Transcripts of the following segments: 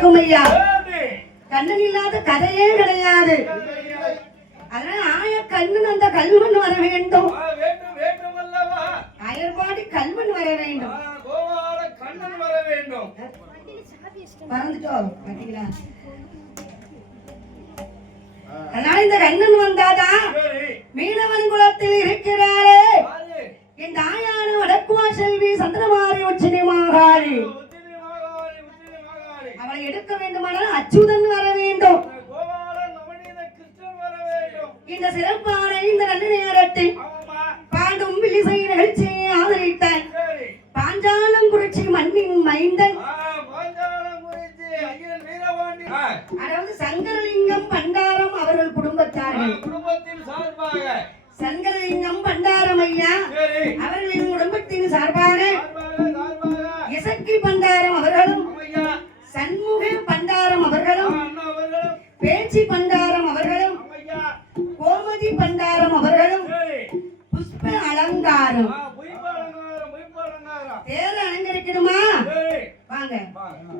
நடக்கும் ஐயா. கண்ணன் இல்லாத கதையே கிடையாது. அதனால ஆய கண்ணன் அந்த கல்வன் வர வேண்டும். அயல்பாடி கல்வன் வர வேண்டும். பறந்துட்டோம் பாத்தீங்களா? அதனால இந்த கண்ணன் வந்தாதான் மீனவன் குலத்தில் இருக்கிறாரே என் தாயான வடக்குவா செல்வி சந்திரமாரி உச்சினி மாகாளி. அவளை எடுக்க வேண்டுமானால் அச்சுதன் வர வேண்டும். இந்த சிறப்பான இந்த நல்ல நேரத்தில் பாடும் விழிசை நிகழ்ச்சியை ஆதரித்தார் பாஞ்சாலம் குறிச்சி மண்ணின் மைந்தன், அதாவது சங்கரலிங்கம் பண்டாரம் அவர்கள் குடும்பத்தார்கள். சங்கரலிங்கம் பண்டாரம் ஐயா அவர்களின் குடும்பத்தின் சார்பாக இசக்கி பண்டாரம் அவர்களும், சண்முக பண்டாரம் அவர்களும், பேச்சி பண்டாரம் அவர்களும், கோமதி பண்டாரம் அவர்களும், புஷ்ப அலங்காரம். தேர அலங்கரிக்கணுமா வாங்க,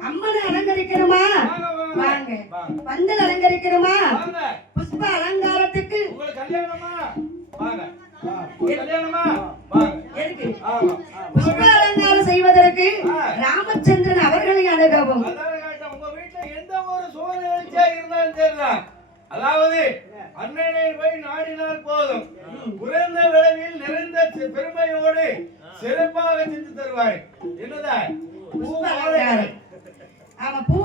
அம்மனை அலங்கரிக்கணுமா வாங்க, பந்தல் அலங்கரிக்கணுமா, புஷ்ப அலங்காரத்துக்கு புஷ்ப அலங்காரம் செய்வதற்கு ராமச்சந்திரன் அவர்களை அணுகவும். அதாவது அண்ணனை போய் நாடினால் போதும், குறைந்த விளைவில் நிறைந்த பெருமையோடு சிறப்பாக செஞ்சு தருவார். என்னதான் பூ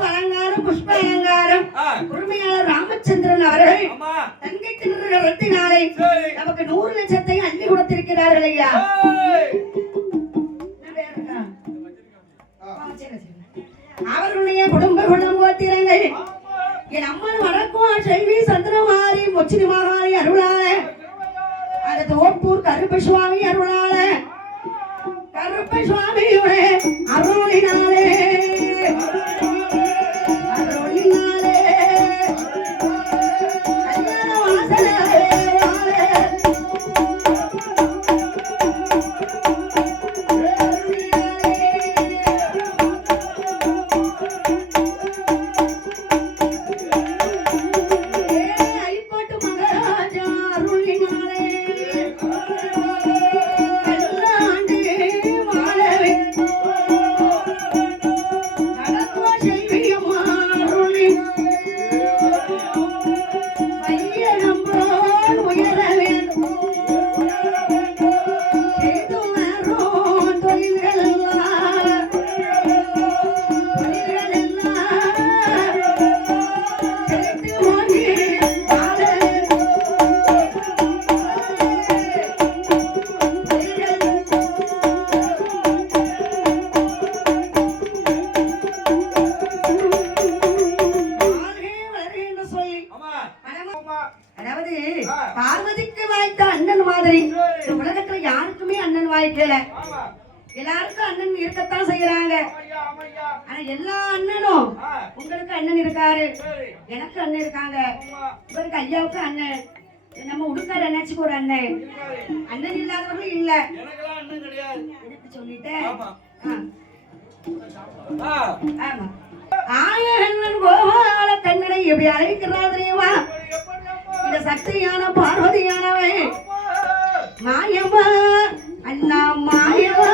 அலங்காரம், புஷ்ப அலங்காரம் உரிமையாளர் ராமச்சந்திரன் அவர்கள் தங்கை ரத்தினாலை நமக்கு 100 லட்சத்தை அள்ளி கொடுத்திருக்கிறார்கள் ஐயா. அவர்களுடைய குடும்ப குடும்பத்தினர்கள் என் அம்மன் வடக்குவா செல்வி சந்திரமாரி உச்சினி மாகாளி அருளாள, அந்த தோப்பூர் கருப்ப சுவாமி அருளாள, கருப்ப சுவாமியுடைய அருளினாலே பார்வதிக்கு வாய்த்த அண்ணன் மாதிரி உலகத்துல யாருக்குமே அண்ணன் வாய்க்கல. எல்லாருக்கும் அண்ணன் இருக்கத்தான் செய்யறாங்க. ஆனா எல்லா அண்ணனும், உங்களுக்கு அண்ணன் இருக்காரு, எனக்கு அண்ணன் இருக்காங்க, இவருக்கு ஐயாவுக்கு அண்ணன், நம்ம உடுக்கார் அண்ணாச்சுக்கு ஒரு அண்ணன். அண்ணன் இல்லாதவர்களும் இல்ல. எனக்கு சொல்லிட்டேன். ஆமா, ஆயண்ணன் கோபால கண்ணனை எப்படி அழைக்கிறார் தெரியுமா? இந்த சக்தியான பார்வதியானவை மாயவா அண்ணா மாயவா